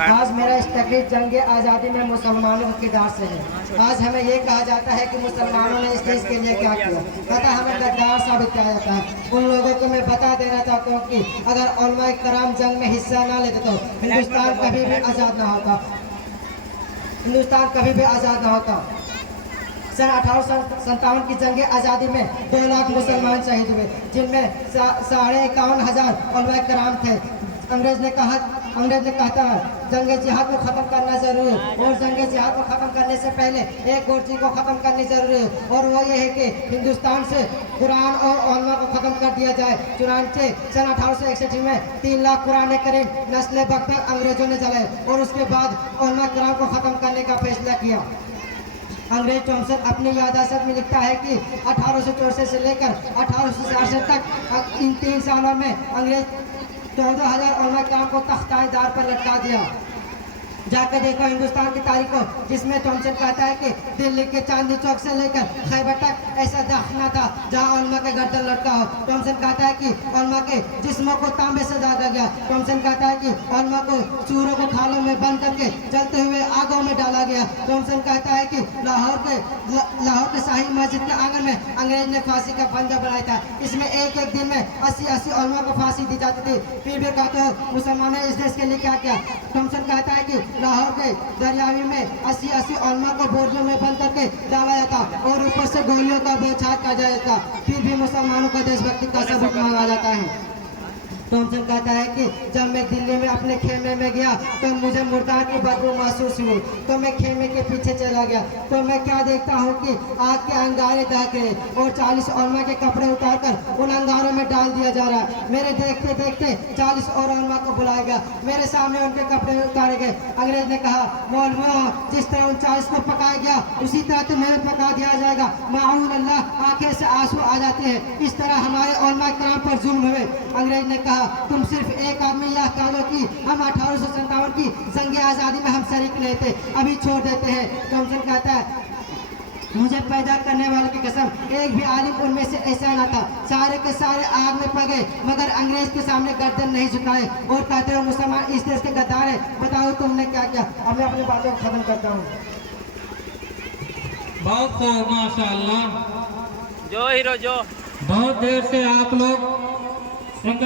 आज मेरा इस तकरीर जंग आज़ादी में मुसलमानों के किरदार से है। आज हमें ये कहा जाता है कि मुसलमानों ने इस देश के लिए क्या किया, तथा हमें गद्दार साबित किया जाता है। उन लोगों को मैं बता देना चाहता हूँ कि अगर उलमाए कराम जंग में हिस्सा ना लेते तो हिंदुस्तान कभी भी आज़ाद ना होता। हिंदुस्तान कभी भी आज़ाद ना होता। सन 1857 की जंग आज़ादी में 2 लाख मुसलमान शहीद हुए, जिनमें 51,500 उलमाए कराम थे। अंग्रेज ने कहता है जंग जिहाद को ख़त्म करना जरूरी है, और जंग जिहाद को ख़त्म करने से पहले एक और चीज़ को ख़त्म करनी जरूरी है, और वो ये है कि हिंदुस्तान से कुरान और उलमा को ख़त्म कर दिया जाए। चुनांचे सन 1861 में 3 लाख कुरान करीम नस्ल बख्तर अंग्रेजों ने जलाए, और उसके बाद उलमा कराम को ख़त्म करने का फैसला किया। अंग्रेज थॉमसन अपनी याददाश्त में लिखता है कि 1864 से लेकर 1866 तक इन 3 सालों में अंग्रेज 14,000 उलमा कराम को तख्तादार पर लटका दिया। जाकर देखो हिंदुस्तान की तारीख को, जिसमें थॉमसन कहता है कि दिल्ली के चांदनी चौक से लेकर खैबर तक ऐसा दखना था जहां उलमा के गर्दन लटका हो। थॉमसन कहता है कि उलमा के जिस्मों को तांबे से दागा गया। थॉमसन कहता है कि उलमा को चूरों को खालों में बंद करके जलते हुए आगों में डाला गया। थॉमसन कहता है कि लाहौर के शाही मस्जिद के आंगन में अंग्रेज ने फांसी का फंदा बनाया था। इसमें एक दिन में 80 उलमा को फांसी दी जाती थी। फिर भी कहते हो मुसलमानों ने इस देश के लिए क्या किया। थॉमसन कहता है कि लाहौर के दरियावी में 80 उलमा को बोरियों में बंद करके डाला जाता और ऊपर से गोलियों का बौछार किया जाता। फिर भी मुसलमानों को देशभक्ति का सबक मांगा जाता है। थॉमसन कहता है कि जब मैं दिल्ली में अपने खेमे में गया तो मुझे मुर्दार की बदबू महसूस हुई, तो मैं खेमे के पीछे चला गया तो मैं क्या देखता हूँ कि आग के अंगारे दहक रहे और 40 उलमा के कपड़े उतारकर उन अंगारों में डाल दिया जा रहा है। मेरे देखते देखते 40 और उलमा को बुलाया गया, मेरे सामने उनके कपड़े उतारे गए। अंग्रेज ने कहा मौलवी जिस तरह उन 40 को पकाया गया उसी तरह तुम्हें पका दिया जाएगा। माऊल अल्लाह आंखें से आंसू आ जाते हैं। इस तरह हमारे उलमा कराम पर जुल्म हुए। अंग्रेज ने कहा तुम सिर्फ एक आदमी यह कह लो कि हम 1857 की जंग आज़ादी में हम शरीक नहीं थे, अभी छोड़ देते हैं। थॉमसन कहता है मुझे पैदा करने वाले की कसम एक भी आलिम उनमें से ऐसा ना था। सारे के सारे आग में पड़ गए मगर अंग्रेज के सामने गर्दन नहीं झुकाए और कहते हो मुसलमान इस देश के गद्दार है, बताओ तुमने क्या किया। अब मैं अपनी बातों को खत्म करता हूँ। बहुत माशाअल्लाह, जो हीरो जो बहुत देर से आप लोग